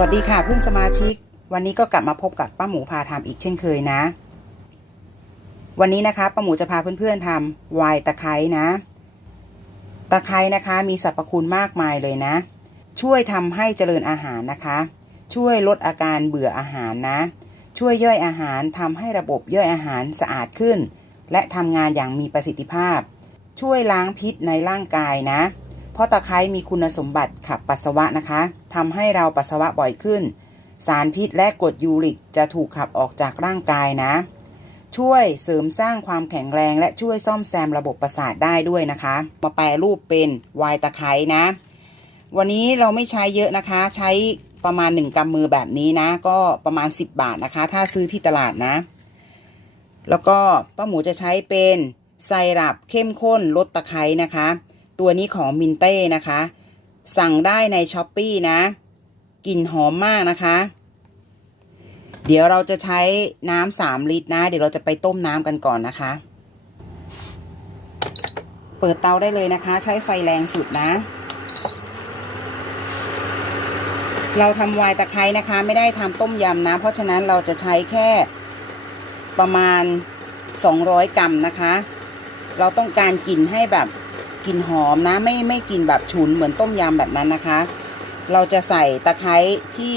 สวัสดีค่ะเพื่อนสมาชิก วันนี้ก็กลับมาพบกับป้าหมูพาทำอีกเช่นเคยนะ วันนี้นะคะป้าหมูจะพาเพื่อนๆทำวน์ตะไคร้นะ ตะไคร้นะคะมีสรรพคุณมากมายเลยนะ ช่วยทำให้เจริญอาหารนะคะ ช่วยลดอาการเบื่ออาหารนะ ช่วยย่อยอาหารทำให้ระบบย่อยอาหารสะอาดขึ้น และทำงานอย่างมีประสิทธิภาพ ช่วยล้างพิษในร่างกายนะ เพราะตะไคร้มีคุณสมบัติขับปัสสาวะนะคะ ทำให้เราปัสสาวะบ่อยขึ้น สารพิษและกรดยูริกจะถูกขับออกจากร่างกายนะ ช่วยเสริมสร้างความแข็งแรงและช่วยซ่อมแซมระบบประสาทได้ด้วยนะคะ มาแปรรูปเป็นวน์ตะไคร้นะ วันนี้เราไม่ใช้เยอะนะคะ ใช้ประมาณ 1กำมือแบบนี้นะ ก็ประมาณ 10 บาทนะคะ ถ้าซื้อที่ตลาดนะ แล้วก็ป้าหมูจะใช้เป็นไซรัปเข้มข้นรสตะไคร้นะคะ ตัวนี้ของมินเต้นะคะ สั่งได้ในช้อปปีนะ กลิ่นหอมมากนะคะ เดี๋ยวเราจะใช้น้ำสามลิตรนะ เดี๋ยวเราจะไปต้มน้ำกันก่อนนะคะ เปิดเตาได้เลยนะคะ ใช้ไฟแรงสุดนะ เราทำวน์ตะไคร้นะคะ ไม่ได้ทำต้มยำนะ เพราะฉะนั้นเราจะใช้แค่ประมาณ 200 กรัมนะคะ เราต้องการกลิ่นให้แบบ กลิ่นหอมนะไม่ไม่กลิ่นแบบฉุนเหมือนต้มยำแบบนั้นนะคะ เราจะใส่ตะไคร้ที่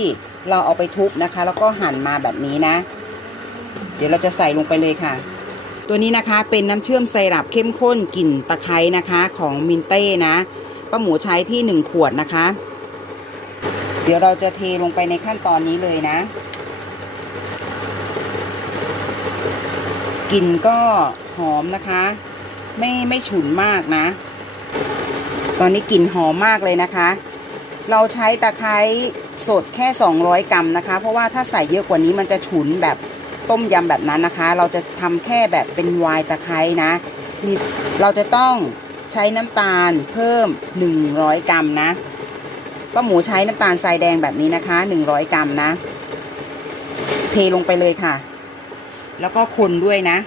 เราเอาไปทุบนะคะ แล้วก็หั่นมาแบบนี้นะ เดี๋ยวเราจะใส่ลงไปเลยค่ะ ตัวนี้นะคะเป็นน้ำเชื่อมไซรัปเข้มข้นกลิ่นตะไคร้นะคะของมินเต้นะป้าหมูใช้ที่ 1 ขวดนะคะ เดี๋ยวเราจะเทลงไปในขั้นตอนนี้เลยนะกลิ่นก็หอมนะคะ ไม่ไม่ฉุนมากนะ ตอนนี้กลิ่นหอมมากเลยนะคะ เราใช้ตะไคร้สดแค่ 200 กรัมนะคะ เพราะว่าถ้าใส่เยอะกว่านี้มันจะฉุนแบบต้มยำแบบนั้นนะคะ เราจะทำแค่แบบเป็นวน์ตะไคร้นะมีเราจะต้องใช้น้ำตาลเพิ่ม 100 กรัมนะป้าหมูใช้น้ำตาลทรายแดงแบบนี้นะคะ 100 กรัมนะ เทลงไปเลยค่ะ แล้วก็คนด้วยนะ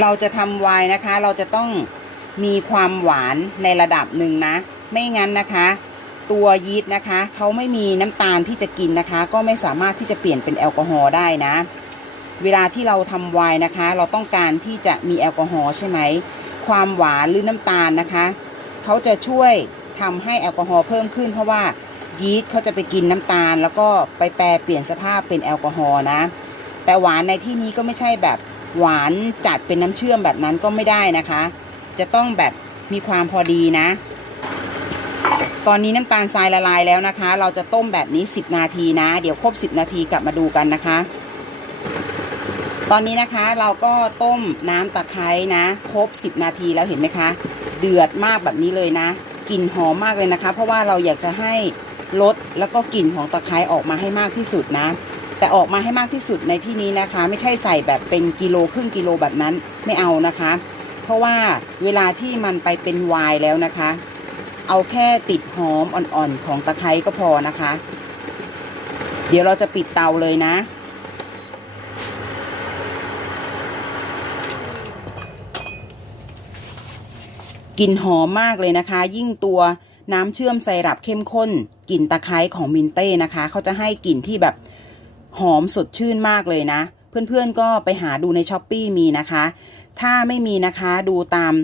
เราจะทำวน์นะคะ เราจะต้อง มีความหวานในระดับหนึ่งนะ ไม่งั้นนะคะ ตัวยีสต์นะคะเขาไม่มีน้ำตาลที่จะกินนะคะ ก็ไม่สามารถที่จะเปลี่ยนเป็นแอลกอฮอล์ได้นะ เวลาที่เราทำไวน์นะคะ เราต้องการที่จะมีแอลกอฮอล์ใช่ไหมความหวานหรือน้ำตาลนะคะเขาจะช่วยทำให้แอลกอฮอล์เพิ่มขึ้น เพราะว่ายีสต์เขาจะไปกินน้ำตาล แล้วก็ไปแปรเปลี่ยนสภาพเป็นแอลกอฮอล์นะ แต่หวานในที่นี้ก็ไม่ใช่แบบหวานจัดเป็นน้ำเชื่อมแบบนั้นก็ไม่ได้นะคะ จะต้องแบบมีความพอดีนะ ตอนนี้น้ำตาลทรายละลายแล้วนะคะ เราจะต้มแบบนี้ 10 นาทีนะ เดี๋ยวครบ 10 นาทีกลับมาดูกันนะคะ ตอนนี้นะคะเราก็ต้มน้ำตะไคร้นะ ครบ 10 นาทีแล้วเห็นไหมคะ เดือดมากแบบนี้เลยนะกลิ่นหอมมากเลยนะคะ เพราะว่าเราอยากจะให้รสแล้วก็กลิ่นของตะไคร้ออกมาให้มากที่สุดนะ แต่ออกมาให้มากที่สุดในที่นี้นะคะ ไม่ใช่ใส่แบบเป็นกิโลครึ่งกิโลแบบนั้นไม่เอานะคะ เพราะว่าเวลาที่มันไปเป็นวน์แล้วนะคะ เอาแค่ติดหอมอ่อนๆของตะไคร้ก็พอนะคะ เดี๋ยวเราจะปิดเตาเลยนะ กลิ่นหอมมากเลยนะคะ ยิ่งตัวน้ำเชื่อมไซรัปเข้มข้นกลิ่นตะไคร้ของมินเต้นะคะ เขาจะให้กลิ่นที่แบบหอมสดชื่นมากเลยนะ เพื่อนๆก็ไปหาดูในช้อปปีมีนะคะ ถ้าไม่มีนะคะดูตาม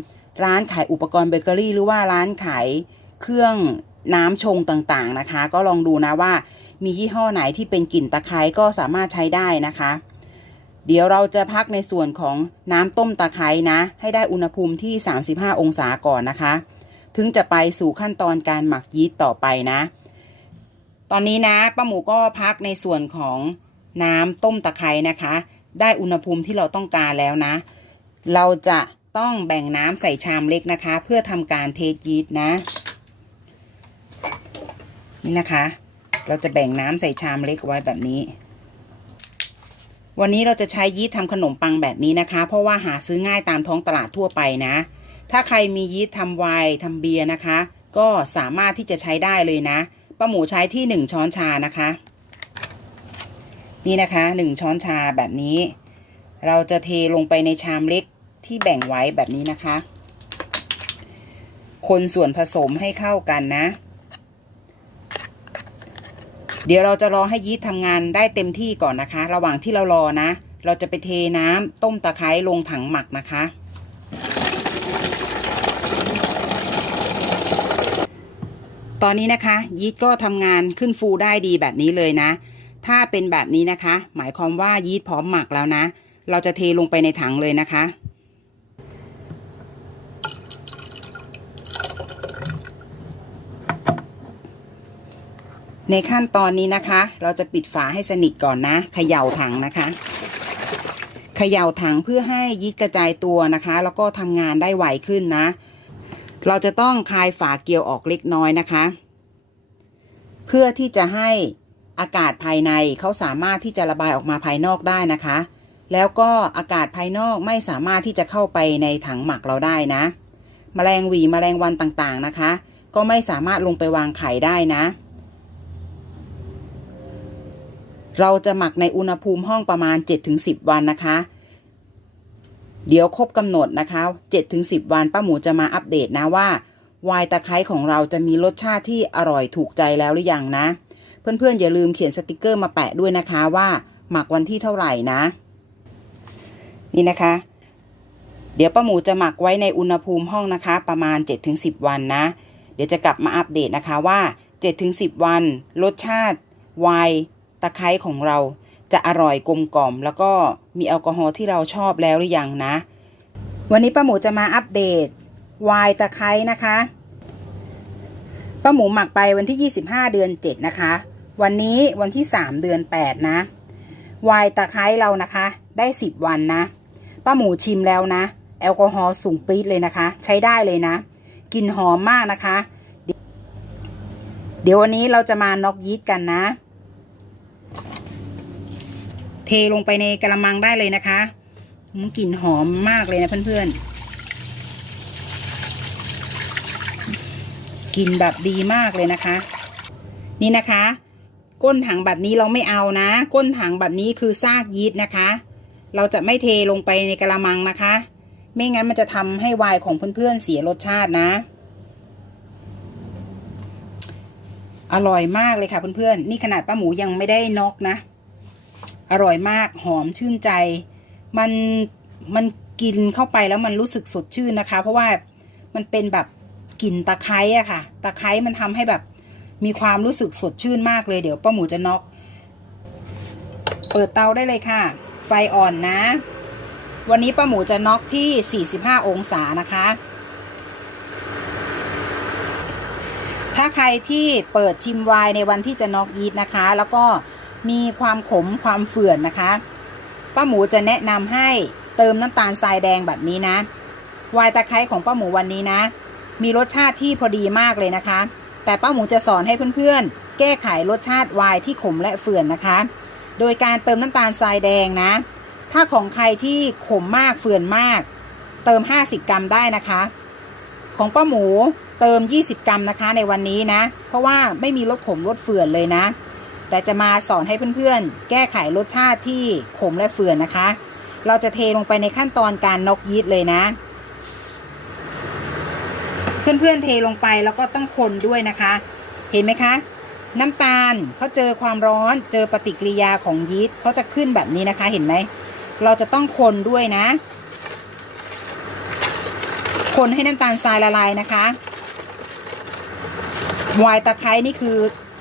ร้านขายอุปกรณ์เบเกอรี่ หรือว่าร้านขายเครื่องน้ำชงต่างๆนะคะ ก็ลองดูนะว่ามียี่ห้อไหนที่เป็นกลิ่นตะไคร้ก็สามารถใช้ได้นะคะ เดี๋ยวเราจะพักในส่วนของน้ำต้มตะไคร้นะ ให้ได้อุณหภูมิที่ 35 องศาก่อนนะคะ ถึงจะไปสู่ขั้นตอนการหมักยีสต์ต่อไปนะ ตอนนี้นะป้าหมูก็พักในส่วนของน้ำต้มตะไคร้นะคะ ได้อุณหภูมิที่เราต้องการแล้วนะ เราจะต้องแบ่งน้ำใส่ชามเล็กนะคะ เพื่อทำการเทยีสต์นะ นี่นะคะ เราจะแบ่งน้ำใส่ชามเล็กไว้แบบนี้ วันนี้เราจะใช้ยีสต์ทำขนมปังแบบนี้นะคะ เพราะว่าหาซื้อง่ายตามท้องตลาดทั่วไปนะ ถ้าใครมียีสต์ทำไวน์ทำเบียร์นะคะ ก็สามารถที่จะใช้ได้เลยนะป้าหมูใช้ที่หนึ่งช้อนชานะคะ นี่นะคะหนึ่งช้อนชาแบบนี้ เราจะเทลงไปในชามเล็ก ที่แบ่งไว้แบบนี้นะคะ คนส่วนผสมให้เข้ากันนะ เดี๋ยวเราจะรอให้ยีสต์ทำงานได้เต็มที่ก่อนนะคะ ระหว่างที่เรารอนะ เราจะไปเทน้ำต้มตะไคร้ลงถังหมักนะคะ ตอนนี้นะคะ ยีสต์ก็ทำงานขึ้นฟูได้ดีแบบนี้เลยนะ ถ้าเป็นแบบนี้นะคะ หมายความว่ายีสต์พร้อมหมักแล้วนะเราจะเทลงไปในถังเลยนะคะ ในขั้นตอนนี้นะคะ เราจะปิดฝาให้สนิทก่อนนะเขย่าถังนะคะเขย่าถังเพื่อให้ยีสต์กระจายตัวนะคะ แล้วก็ทำงานได้ไวขึ้นนะ เราจะต้องคลายฝาเกลียวออกเล็กน้อยนะคะ เพื่อที่จะให้อากาศภายในเขาสามารถที่จะระบายออกมาภายนอกได้นะคะ แล้วก็อากาศภายนอกไม่สามารถที่จะเข้าไปในถังหมักเราได้นะแมลงหวีแมลงวันต่างๆนะคะ ก็ไม่สามารถลงไปวางไข่ได้นะ เราจะหมักในอุณหภูมิห้องประมาณ 7-10 วันนะคะ เดี๋ยวครบกำหนดนะคะ 7-10 วันป้าหมูจะมาอัปเดตนะว่าวายตะไคร้ของเราจะมีรสชาติที่อร่อยถูกใจแล้วหรือยังนะ เพื่อนๆ อย่าลืมเขียนสติกเกอร์มาแปะด้วยนะคะว่าหมักวันที่เท่าไหร่นะ นี่นะคะ เดี๋ยวป้าหมูจะหมักไว้ในอุณหภูมิห้องนะคะ ประมาณ 7-10 วันนะ เดี๋ยวจะกลับมาอัปเดตนะคะว่า 7-10 วัน รสชาติไวน์ ตะไคร้ของเราจะอร่อยกลมกล่อม แล้วก็มีแอลกอฮอล์ที่เราชอบแล้วหรือยังนะ วันนี้ป้าหมูจะมาอัปเดตไวน์ตะไคร้นะคะป้าหมูหมักไปวันที่ 25 เดือน 7 นะคะ วันนี้วันที่ 3 เดือน 8 นะไวน์ตะไคร้เรานะคะ ได้ 10 วันนะป้าหมูชิมแล้วนะ แอลกอฮอล์สูงปรี๊ดเลยนะคะ ใช้ได้เลยนะกลิ่นหอมมากนะคะ เดี๋ยววันนี้เราจะมาน็อกยีสต์กันนะ เทลงไปในกระมังได้เลยนะคะกลิ่นหอมมากเลยนะเพื่อนๆกลิ่นแบบดีมากเลยนะคะ นี่นะคะ ก้นถังแบบนี้เราไม่เอานะ ก้นถังแบบนี้คือซากยีสต์นะคะ เราจะไม่เทลงไปในกระมังนะคะ ไม่งั้นมันจะทำให้ไวน์ของเพื่อนๆเสียรสชาตินะอร่อยมากเลยค่ะเพื่อนๆ นี่ขนาดป้าหมูยังไม่ได้น็อกนะ อร่อยมากหอมชื่นใจ มันมันกินเข้าไปแล้วมันรู้สึกสดชื่นนะคะ เพราะว่ามันเป็นแบบกลิ่นตะไคร้อะค่ะ ตะไคร้มันทำให้แบบมีความรู้สึกสดชื่นมากเลยเดี๋ยวป้าหมูจะน็อก เปิดเตาได้เลยค่ะ ไฟอ่อนนะ วันนี้ป้าหมูจะน็อกที่ 45 องศานะคะ ถ้าใครที่เปิดชิมไวน์ในวันที่จะน็อกยีสต์นะคะ แล้วก็ มีความขมความเฝื่อนนะคะ ป้าหมูจะแนะนำให้เติมน้ำตาลทรายแดงแบบนี้นะวน์ตะไคร้ของป้าหมูวันนี้นะ มีรสชาติที่พอดีมากเลยนะคะ แต่ป้าหมูจะสอนให้เพื่อนๆ แก้ไขรสชาติวน์ที่ขมและเฝื่อนนะคะ โดยการเติมน้ำตาลทรายแดงนะ ถ้าของใครที่ขมมากเฝื่อนมาก เติม 50 กรัมได้นะคะ ของป้าหมูเติม 20 กรัมนะคะในวันนี้นะ เพราะว่าไม่มีรสขมรสเฝื่อนเลยนะ แต่จะมาสอนให้เพื่อนๆ แก้ไขรสชาติที่ขมและเฝื่อนนะคะ เราจะเทลงไปในขั้นตอนการน็อกยีสต์เลยนะ เพื่อนๆเทลงไปแล้วก็ต้องคนด้วยนะคะ เห็นไหมคะ น้ำตาลเขาเจอความร้อนเจอปฏิกิริยาของยีสต์เขาจะขึ้นแบบนี้นะคะเห็นไหม เราจะต้องคนด้วยนะ คนให้น้ำตาลทรายละลายนะคะไวน์ตะไคร้นี่คือ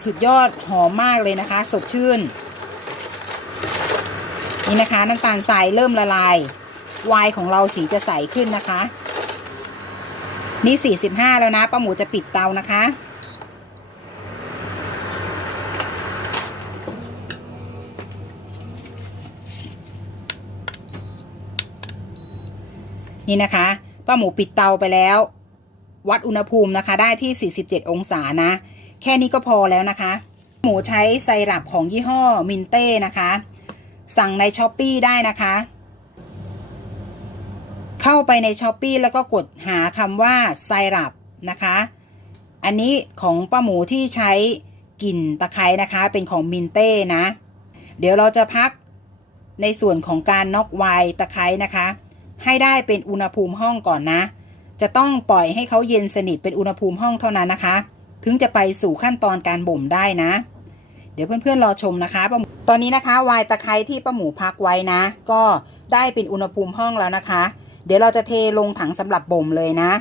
สุดยอดหอมมากเลยนะคะ สดชื่น นี่นะคะน้ำตาลทรายเริ่มละลายวน์ของเราสีจะใสขึ้นนะคะ นี่ 45 แล้วนะป้าหมูจะปิดเตานะคะ นี่นะคะป้าหมูปิดเตาไปแล้ว วัดอุณหภูมินะคะ ได้ที่ 47 องศานะ แค่นี้ก็พอแล้วนะคะ หมูใช้ไซรัปของยี่ห้อมินเต้นะคะ สั่งในช้อปปีได้นะคะ เข้าไปในช้อปปีแล้วก็กดหาคำว่าไซรัปนะคะ อันนี้ของป้าหมูที่ใช้กลิ่นตะไคร้นะคะ เป็นของมินเต้นะ เดี๋ยวเราจะพักในส่วนของการน็อกไวน์ตะไคร้นะคะ ให้ได้เป็นอุณหภูมิห้องก่อนนะ จะต้องปล่อยให้เขาเย็นสนิทเป็นอุณหภูมิห้องเท่านั้นนะคะ ถึงจะไปสู่ขั้นตอนการบ่มได้นะ เดี๋ยวเพื่อนๆรอชมนะคะตอนนี้นะคะวน์ตะไคร้ที่ป้าหมูพักไว้นะ ก็ได้เป็นอุณหภูมิห้องแล้วนะคะ เดี๋ยวเราจะเทลงถังสำหรับบ่มเลยนะ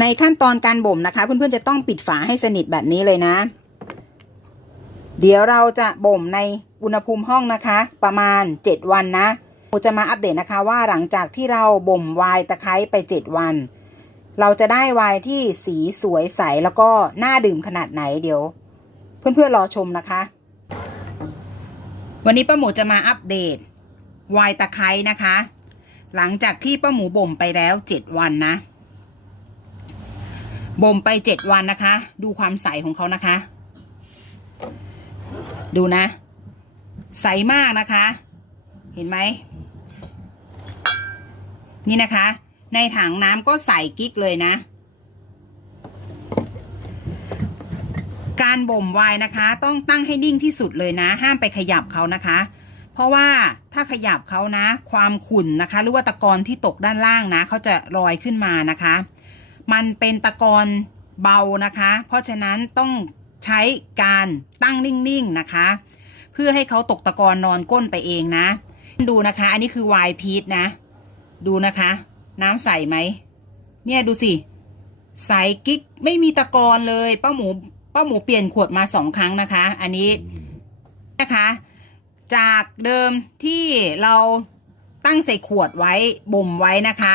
ในขั้นตอนการบ่มนะคะ เพื่อนๆจะต้องปิดฝาให้สนิทแบบนี้เลยนะ เดี๋ยวเราจะบ่มในอุณหภูมิห้องนะคะ ประมาณ 7 วันนะเราจะมาอัปเดตนะคะว่าหลังจากที่เราบ่มไวน์ตะไคร้ไป 7 วัน เราจะได้ไวน์ที่สีสวยใสแล้วก็น่าดื่มขนาดไหนเดี๋ยว เพื่อนๆรอชมนะคะ วันนี้ป้าหมูจะมาอัปเดตไวน์ตะไคร้นะคะ หลังจากที่ป้าหมูบ่มไปแล้ว 7 วันนะบ่มไป 7 วันนะคะ ดูความใสของเขานะคะ ดูนะ ใสมากนะคะ เห็นไหม นี่นะคะ ในถังน้ำก็ใสกิ๊กเลยนะ การบ่มไวน์นะคะ ต้องตั้งให้นิ่งที่สุดเลยนะ ห้ามไปขยับเขานะคะ เพราะว่าถ้าขยับเขานะ ความขุ่นนะคะ หรือว่าตะกอนที่ตกด้านล่างนะเขาจะลอยขึ้นมานะคะ มันเป็นตะกอนเบานะคะ เพราะฉะนั้นต้อง ใช้การตั้งนิ่งๆนะคะ เพื่อให้เขาตกตะกอนนอนก้นไปเองนะ ดูนะคะ อันนี้คือวน์พีชนะ ดูนะคะ น้ำใสไหม เนี่ยดูสิ ใสกิ๊กไม่มีตะกอนเลยป้าหมูป้าหมูเปลี่ยนขวดมาสองครั้งนะคะ อันนี้นะคะ จากเดิมที่เราตั้งใส่ขวดไว้บ่มไว้นะคะ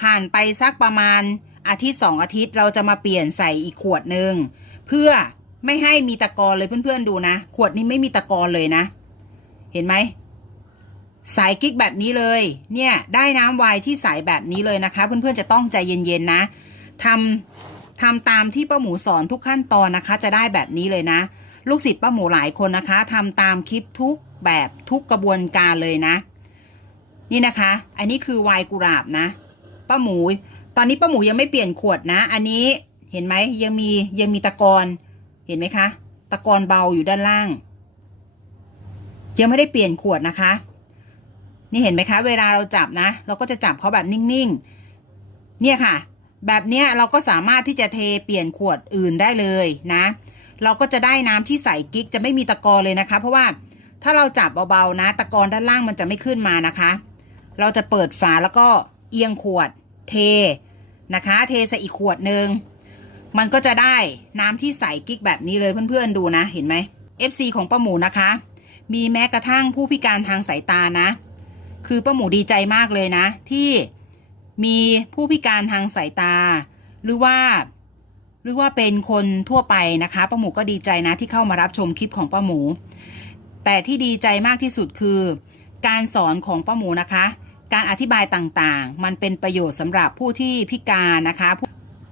ผ่านไปสักประมาณอาทิตย์สองอาทิตย์เราจะมาเปลี่ยนใส่อีกขวดหนึ่งเพื่อ ไม่ให้มีตะกอนเลยเพื่อนๆดูนะ ขวดนี้ไม่มีตะกอนเลยนะ เห็นไหมสายกิ๊กแบบนี้เลย เนี่ยได้น้ำไวที่ใสแบบนี้เลยนะคะ เพื่อนๆจะต้องใจเย็นๆนะทำทำตามที่ป้าหมูสอนทุกขั้นตอนนะคะ จะได้แบบนี้เลยนะ ลูกศิษย์ป้าหมูหลายคนนะคะทำตามคลิปทุกแบบทุกกระบวนการเลยนะ นี่นะคะ อันนี้คือไวน์กุหลาบนะป้าหมู ตอนนี้ป้าหมูยังไม่เปลี่ยนขวดนะ อันนี้เห็นไหมยังมียังมีตะกอน เห็นไหมคะ ตะกอนเบาอยู่ด้านล่าง ยังไม่ได้เปลี่ยนขวดนะคะ นี่เห็นไหมคะ เวลาเราจับนะ เราก็จะจับเขาแบบนิ่งๆ เนี่ยค่ะ แบบเนี้ยเราก็สามารถที่จะเทเปลี่ยนขวดอื่นได้เลยนะ เราก็จะได้น้ำที่ใสกิ๊กจะไม่มีตะกอนเลยนะคะ เพราะว่าถ้าเราจับเบาๆนะ ตะกอนด้านล่างมันจะไม่ขึ้นมานะคะ เราจะเปิดฝาแล้วก็เอียงขวดเทนะคะ เทใส่อีกขวดหนึ่ง มันก็จะได้น้ำที่ใสกิ๊กแบบนี้เลยเพื่อนๆดูนะเห็นไหม FC ของป้าหมูนะคะ มีแม้กระทั่งผู้พิการทางสายตานะ คือป้าหมูดีใจมากเลยนะ ที่มีผู้พิการทางสายตา หรือว่าหรือว่าเป็นคนทั่วไปนะคะป้าหมูก็ดีใจนะที่เข้ามารับชมคลิปของป้าหมู แต่ที่ดีใจมากที่สุดคือ การสอนของป้าหมูนะคะ การอธิบายต่างๆ มันเป็นประโยชน์สำหรับผู้ที่พิการนะคะ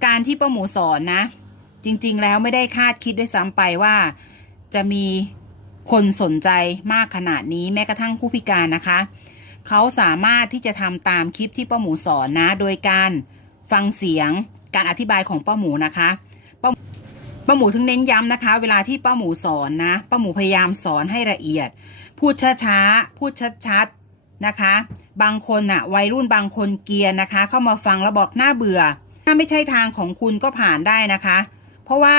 การที่ป้าหมูสอนนะ จริงๆ แล้วไม่ได้คาดคิดด้วยซ้ำไปว่า จะมีคนสนใจมากขนาดนี้แม้กระทั่งผู้พิการนะคะ เขาสามารถที่จะทำตามคลิปที่ป้าหมูสอนนะ โดยการฟังเสียงการอธิบายของป้าหมูนะคะป้าป้าหมูถึงเน้นย้ำนะคะ เวลาที่ป้าหมูสอนนะป้าหมูพยายามสอนให้ละเอียด พูดช้าๆพูดชัดๆนะคะ บางคนน่ะวัยรุ่นบางคนเกียนนะคะ เข้ามาฟังแล้วบอกน่าเบื่อ ถ้าไม่ใช่ทางของคุณก็ผ่านได้นะคะ เพราะว่า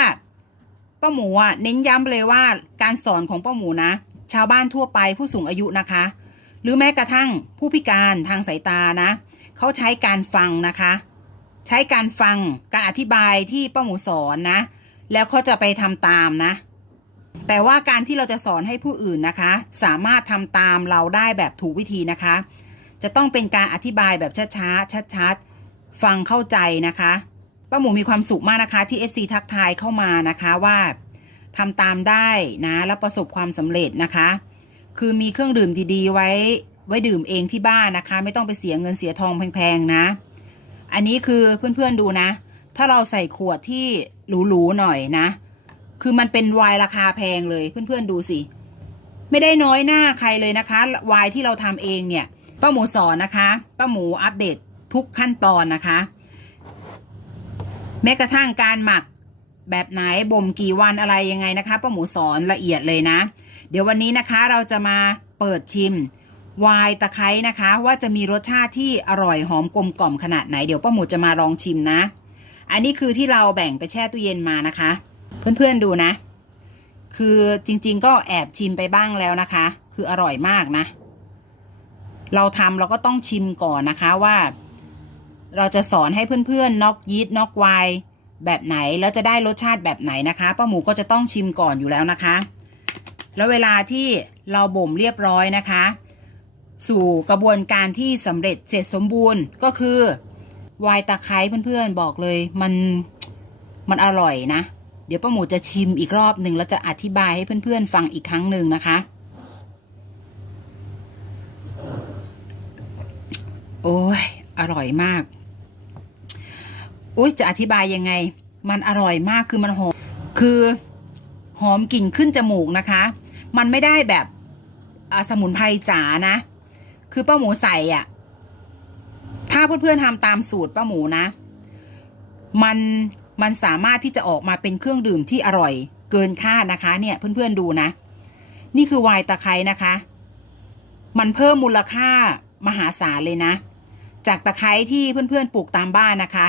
ป้าหมูอะเน้นย้ำเลยว่าการสอนของป้าหมูนะ ชาวบ้านทั่วไปผู้สูงอายุนะคะ หรือแม้กระทั่งผู้พิการทางสายตานะเขาใช้การฟังนะคะ ใช้การฟังการอธิบายที่ป้าหมูสอนนะ แล้วเขาจะไปทำตามนะ แต่ว่าการที่เราจะสอนให้ผู้อื่นนะคะ สามารถทำตามเราได้แบบถูกวิธีนะคะ จะต้องเป็นการอธิบายแบบช้าๆชัดๆ ฟังเข้าใจนะคะป้าหมูมีความสุขมากนะคะ ที่ FC ทักทายเข้ามานะคะว่าทำตามได้นะแล้วประสบความสำเร็จนะคะ คือมีเครื่องดื่มดีๆ ไว้ไว้ดื่มเองที่บ้านนะคะ ไม่ต้องไปเสียเงินเสียทองแพงๆนะ อันนี้คือเพื่อนๆดูนะ ถ้าเราใส่ขวดที่หรูๆหน่อยนะ คือมันเป็นไวน์ราคาแพงเลยเพื่อนๆดูสิไม่ได้น้อยหน้าใครเลยนะคะไวน์ที่เราทำเองเนี่ยป้าหมูสอนนะคะป้าหมูอัปเดต ทุกขั้นตอนนะคะ แม้กระทั่งการหมักแบบไหนบ่มกี่วันอะไรยังไงนะคะป้าหมูสอนละเอียดเลยนะ เดี๋ยววันนี้นะคะเราจะมาเปิดชิมวายตะไคร้นะคะ ว่าจะมีรสชาติที่อร่อยหอมกลมกล่อมขนาดไหนเดี๋ยวป้าหมูจะมาลองชิมนะ อันนี้คือที่เราแบ่งไปแช่ตู้เย็นมานะคะ เพื่อนๆดูนะ คือจริงๆก็แอบชิมไปบ้างแล้วนะคะ คืออร่อยมากนะ เราทำเราก็ต้องชิมก่อนนะคะว่า เราจะสอนให้เพื่อนๆน็อกยีสต์น็อกไวน์แบบไหนแล้วจะได้รสชาติแบบไหนนะคะป้าหมูก็จะต้องชิมก่อนอยู่แล้วนะคะ แล้วเวลาที่เราบ่มเรียบร้อยนะคะ สู่กระบวนการที่สำเร็จเสร็จสมบูรณ์ก็คือไวน์ตะไคร้เพื่อนๆบอกเลยมันมันอร่อยนะ เดี๋ยวป้าหมูจะชิมอีกรอบหนึ่งแล้วจะอธิบายให้เพื่อนๆฟังอีกครั้งหนึ่งนะคะ โอ้ยอร่อยมาก อุ้ยจะอธิบายยังไง มันอร่อยมากคือมันหอม คือหอมกลิ่นขึ้นจมูกนะคะ มันไม่ได้แบบสมุนไพรจ๋านะ คือป้าหมูใส่อะ ถ้าเพื่อนๆทำตามสูตรป้าหมูนะ มันมันสามารถที่จะออกมาเป็นเครื่องดื่มที่อร่อยเกินคาดนะคะ เนี่ยเพื่อนๆดูนะ นี่คือไวน์ตะไคร้นะคะ มันเพิ่มมูลค่ามหาศาลเลยนะ จากตะไคร้ที่เพื่อนๆปลูกตามบ้านนะคะ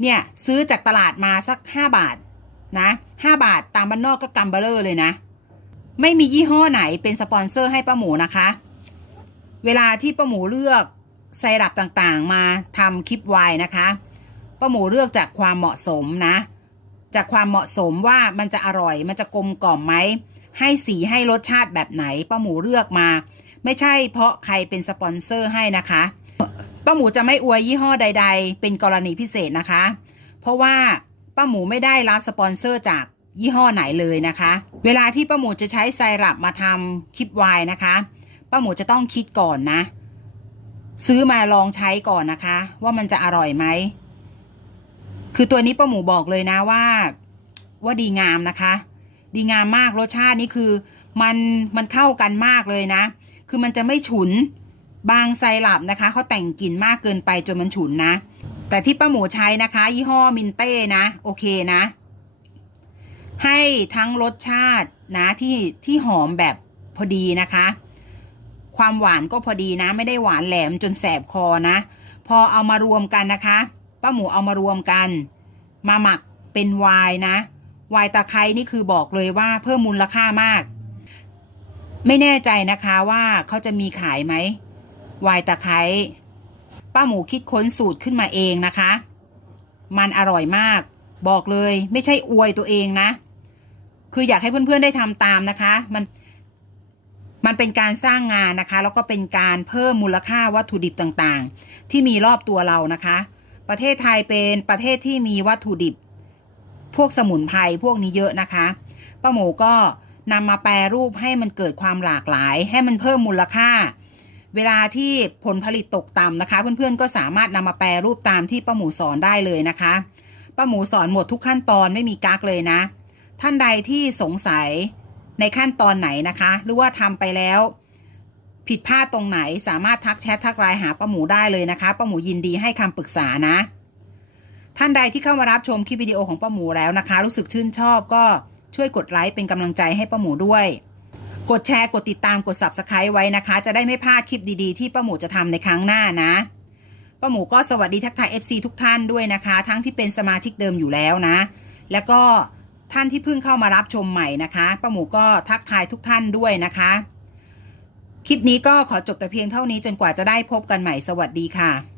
เนี่ยซื้อจากตลาดมาสักห้าบาทนะห้าบาทตามบ้านนอกก็กัมเบลเลอร์เลยนะ ไม่มียี่ห้อไหนเป็นสปอนเซอร์ให้ป้าหมูนะคะ เวลาที่ป้าหมูเลือกไซรัปต่างๆ มาทำคลิปไวน์นะคะป้าหมูเลือกจากความเหมาะสมนะ จากความเหมาะสมว่ามันจะอร่อย มันจะกลมกล่อมไหมให้สีให้รสชาติแบบไหนป้าหมูเลือกมา ไม่ใช่เพราะใครเป็นสปอนเซอร์ให้นะคะ ป้าหมูจะไม่อวยยี่ห้อใด ๆ เป็นกรณีพิเศษนะคะ เพราะว่าป้าหมูไม่ได้รับสปอนเซอร์จากยี่ห้อไหนเลยนะคะ เวลาที่ป้าหมูจะใช้ไซรัปมาทำคลิปไวน์นะคะป้าหมูจะต้องคิดก่อนนะ ซื้อมาลองใช้ก่อนนะคะ ว่ามันจะอร่อยไหมคือตัวนี้ป้าหมูบอกเลยนะว่า ว่าดีงามนะคะ ดีงามมากรสชาตินี่คือ มันมันเข้ากันมากเลยนะ คือมันจะไม่ฉุน บางไซรัปนะคะเขาแต่งกลิ่นมากเกินไปจนมันฉุนนะ แต่ที่ป้าหมูใช้นะคะ ยี่ห้อมินเต้นะ โอเคนะ ให้ทั้งรสชาตินะที่ที่หอมแบบพอดีนะคะ ความหวานก็พอดีนะ ไม่ได้หวานแหลมจนแสบคอนะ พอเอามารวมกันนะคะป้าหมูเอามารวมกัน มาหมักเป็นไวน์นะไวน์ตะไคร้นี่คือบอกเลยว่าเพิ่มมูลค่ามาก ไม่แน่ใจนะคะว่าเขาจะมีขายไหม วน์ตะไคร้ป้าหมูคิดค้นสูตรขึ้นมาเองนะคะ มันอร่อยมาก บอกเลยไม่ใช่อวยตัวเองนะ คืออยากให้เพื่อนๆได้ทำตามนะคะ มันมันเป็นการสร้างงานนะคะ แล้วก็เป็นการเพิ่มมูลค่าวัตถุดิบต่างๆ ที่มีรอบตัวเรานะคะ ประเทศไทยเป็นประเทศที่มีวัตถุดิบ พวกสมุนไพรพวกนี้เยอะนะคะป้าหมูก็นำมาแปรรูปให้มันเกิดความหลากหลาย ให้มันเพิ่มมูลค่า เวลาที่ผลผลิตตกต่ำนะคะ เพื่อนๆก็สามารถนำมาแปรรูปตามที่ป้าหมูสอนได้เลยนะคะป้าหมูสอนหมดทุกขั้นตอนไม่มีกักเลยนะ ท่านใดที่สงสัยในขั้นตอนไหนนะคะ หรือว่าทำไปแล้ว ผิดพลาดตรงไหนสามารถทักแชททักไลน์หาป้าหมูได้เลยนะคะป้าหมูยินดีให้คำปรึกษานะ ท่านใดที่เข้ามารับชมคลิปวิดีโอของป้าหมูแล้วนะคะ รู้สึกชื่นชอบก็ช่วยกดไลค์เป็นกำลังใจให้ป้าหมูด้วย กดแชร์กดติดตามกด subscribe ไว้นะคะ จะได้ไม่พลาดคลิปดีๆ ที่ป้าหมูจะทำในครั้งหน้านะป้าหมูก็สวัสดีทักทาย FC ทุกท่านด้วยนะคะ ทั้งที่เป็นสมาชิกเดิมอยู่แล้วนะ แล้วก็ท่านที่เพิ่งเข้ามารับชมใหม่นะคะป้าหมูก็ทักทายทุกท่านด้วยนะคะ คลิปนี้ก็ขอจบแต่เพียงเท่านี้จนกว่าจะได้พบกันใหม่สวัสดีค่ะ